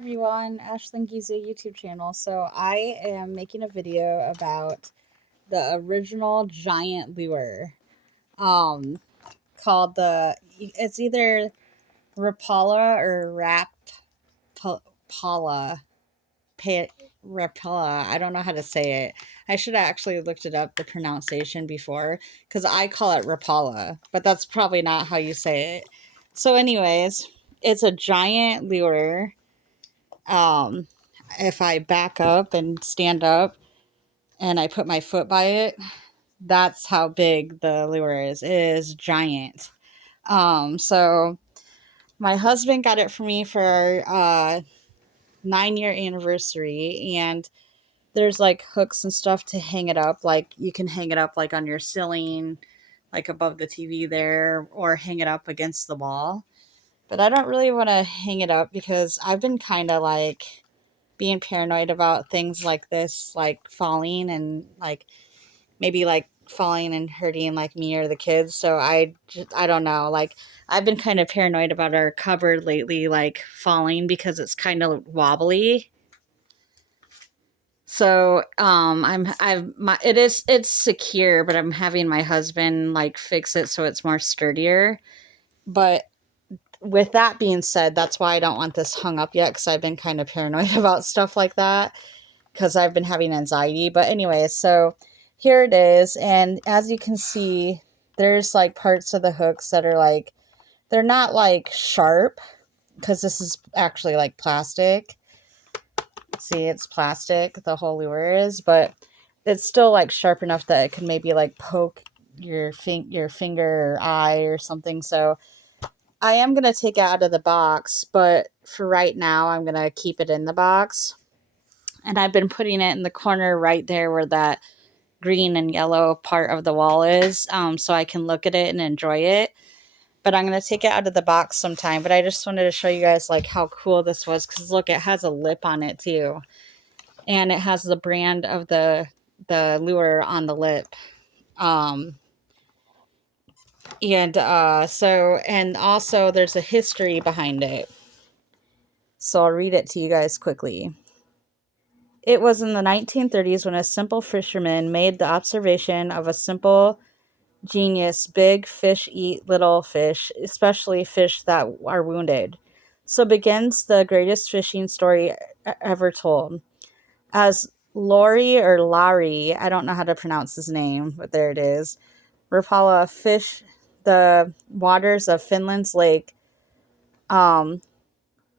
Everyone, Ashlyn Giza YouTube channel. So I am making a video about the original giant lure. Um, called it's either Rapala or Rapala. Rapala. I don't know how to say it. I should have actually looked it up, the pronunciation before, because I call it Rapala, but that's probably not how you say it. So, anyways, it's a giant lure. Um, if I back up and stand up and I put my foot by it, that's how big the lure is. It is giant. So my husband got it for me for our 9-year anniversary, and there's like hooks and stuff to hang it up. Like you can hang it up like on your ceiling, like above the TV there, or hang it up against the wall. But I don't really want to hang it up because I've been kind of like being paranoid about things like this, like falling and like maybe like falling and hurting like me or the kids. So I don't know. Like I've been kind of paranoid about our cupboard lately, like falling because it's kind of wobbly. So it's secure, but I'm having my husband like fix it so it's more sturdier. But with that being said, that's why I don't want this hung up yet, because I've been kind of paranoid about stuff like that because I've been having anxiety. But anyway, so here it is. And as you can see, there's like parts of the hooks that are like, they're not like sharp because this is actually like plastic. See, it's plastic, the whole lure is, but it's still like sharp enough that it can maybe like poke your finger or eye or something. So I am going to take it out of the box, but for right now, I'm going to keep it in the box. And I've been putting it in the corner right there where that green and yellow part of the wall is, so I can look at it and enjoy it. But I'm going to take it out of the box sometime. But I just wanted to show you guys like how cool this was, because look, it has a lip on it too. And it has the brand of the lure on the lip. Um, and also there's a history behind it. So I'll read it to you guys quickly. It was in the 1930s when a simple fisherman made the observation of a simple genius: big fish eat little fish, especially fish that are wounded. So begins the greatest fishing story ever told. As Laurie, I don't know how to pronounce his name, but there it is, Rapala fished the waters of Finland's lake, um,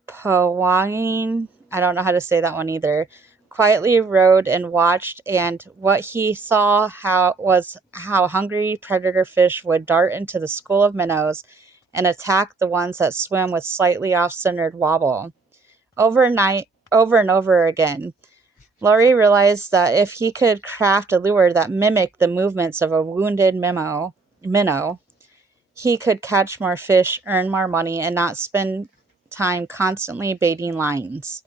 Pawangin, I don't know how to say that one either, quietly rode and watched, and what he saw was how hungry predator fish would dart into the school of minnows and attack the ones that swim with slightly off-centered wobble. Over and over again, Laurie realized that if he could craft a lure that mimicked the movements of a wounded minnow, he could catch more fish, earn more money, and not spend time constantly baiting lines.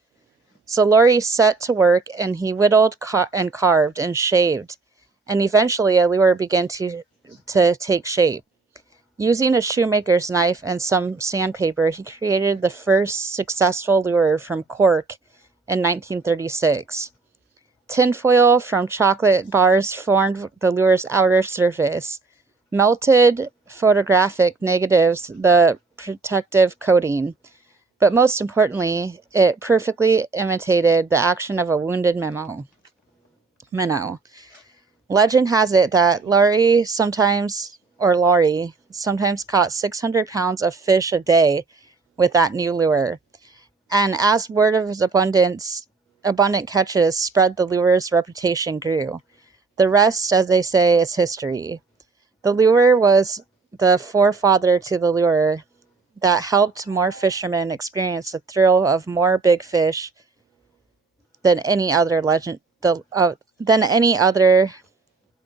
So Laurie set to work, and he whittled and carved and shaved, and eventually a lure began to take shape. Using a shoemaker's knife and some sandpaper, he created the first successful lure from cork in 1936. Tinfoil from chocolate bars formed the lure's outer surface. Melted photographic negatives the protective coating. But most importantly, it perfectly imitated the action of a wounded minnow. Legend has it that Laurie sometimes caught 600 pounds of fish a day with that new lure. And as word of his abundant catches spread, the lure's reputation grew. The rest, as they say, is history. The lure was the forefather to the lure that helped more fishermen experience the thrill of more big fish than any other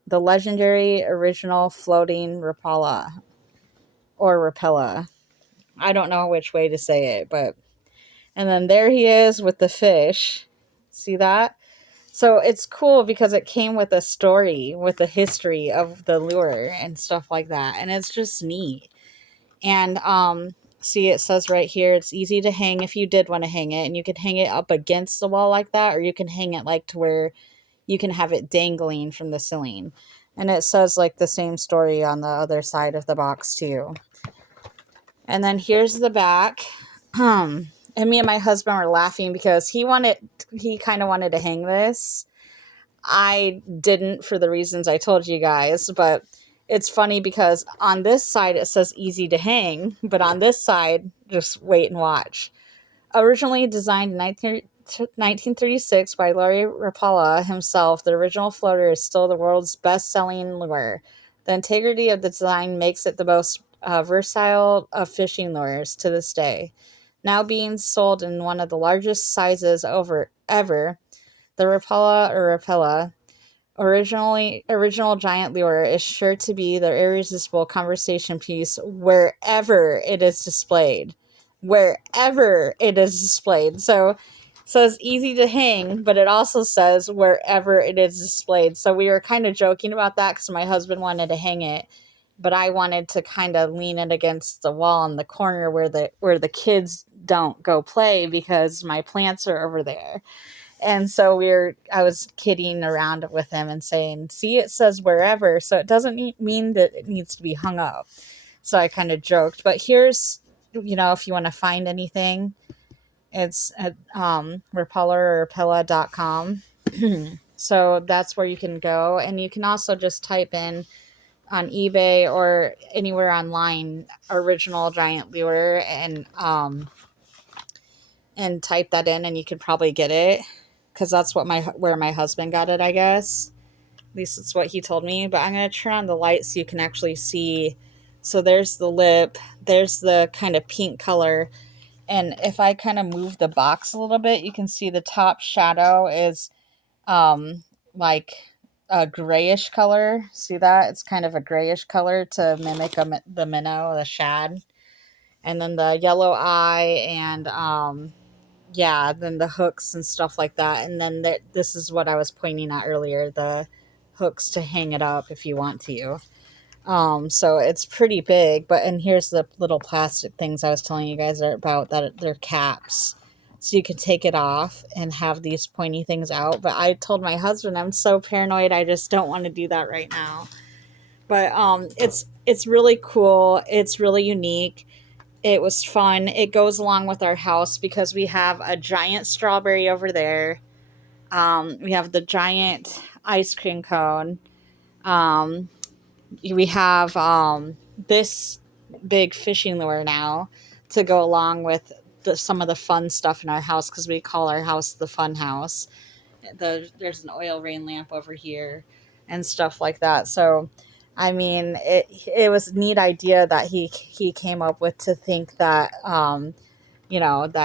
the legendary original floating Rapala or Rapella. I don't know which way to say it, but and then there he is with the fish. See that? So it's cool because it came with a story, with a history of the lure and stuff like that. And it's just neat. And See, it says right here, it's easy to hang if you did want to hang it, and you can hang it up against the wall like that, or you can hang it like to where you can have it dangling from the ceiling. And it says like the same story on the other side of the box too. And then here's the back. And me and my husband were laughing because he kind of wanted to hang this. I didn't for the reasons I told you guys, but it's funny because on this side it says easy to hang, but on this side, just wait and watch. Originally designed in 1936 by Larry Rapala himself, the original floater is still the world's best-selling lure. The integrity of the design makes it the most versatile of fishing lures to this day. Now being sold in one of the largest sizes ever, the Rapala original giant lure is sure to be their irresistible conversation piece wherever it is displayed. Wherever it is displayed. So it says easy to hang, but it also says wherever it is displayed. So we were kind of joking about that because my husband wanted to hang it, but I wanted to kind of lean it against the wall in the corner where the kids don't go play because my plants are over there. And so I was kidding around with him and saying, see, it says wherever. So it doesn't mean that it needs to be hung up. So I kind of joked, but here's, if you want to find anything, it's at Rapala.com. So that's where you can go. And you can also just type in on eBay or anywhere online, original giant lure, and type that in and you could probably get it. Because that's where my husband got it, I guess. At least it's what he told me. But I'm going to turn on the light so you can actually see. So there's the lip. There's the kind of pink color. And if I kind of move the box a little bit, you can see the top shadow is like a grayish color. See that? It's kind of a grayish color to mimic the minnow, the shad. And then the yellow eye and yeah, then the hooks and stuff like that. And then this is what I was pointing at earlier, the hooks to hang it up if you want to. So it's pretty big, and here's the little plastic things I was telling you guys about, that they're caps. So you can take it off and have these pointy things out. But I told my husband I'm so paranoid, I just don't want to do that right now. But it's really cool. It's really unique. It was fun. It goes along with our house because we have a giant strawberry over there. We have the giant ice cream cone. We have this big fishing lure now to go along with some of the fun stuff in our house because we call our house the fun house. There's an oil rain lamp over here and stuff like that. So I mean, it was a neat idea that he came up with, to think that that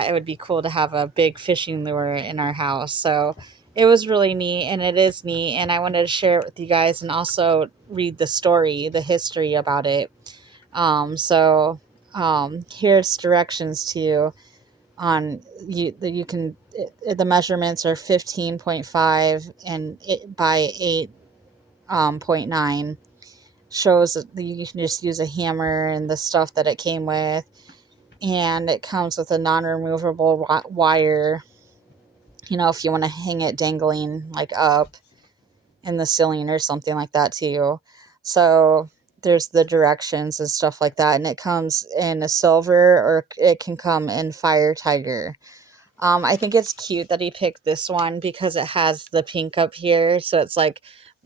it would be cool to have a big fishing lure in our house. So it was really neat, and it is neat, and I wanted to share it with you guys and also read the history about it. Here's directions to you on you can the measurements are 15.5 and by 8.9. Shows that you can just use a hammer and the stuff that it came with, and it comes with a non-removable wire, if you want to hang it dangling like up in the ceiling or something like that too. So there's the directions and stuff like that, and it comes in a silver, or it can come in fire tiger. I think it's cute that he picked this one because it has the pink up here, so it's like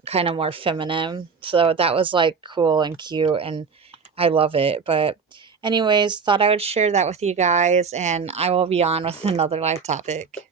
kind of more feminine. So that was like cool and cute, and I love it. But anyways, thought I would share that with you guys, and I will be on with another live topic.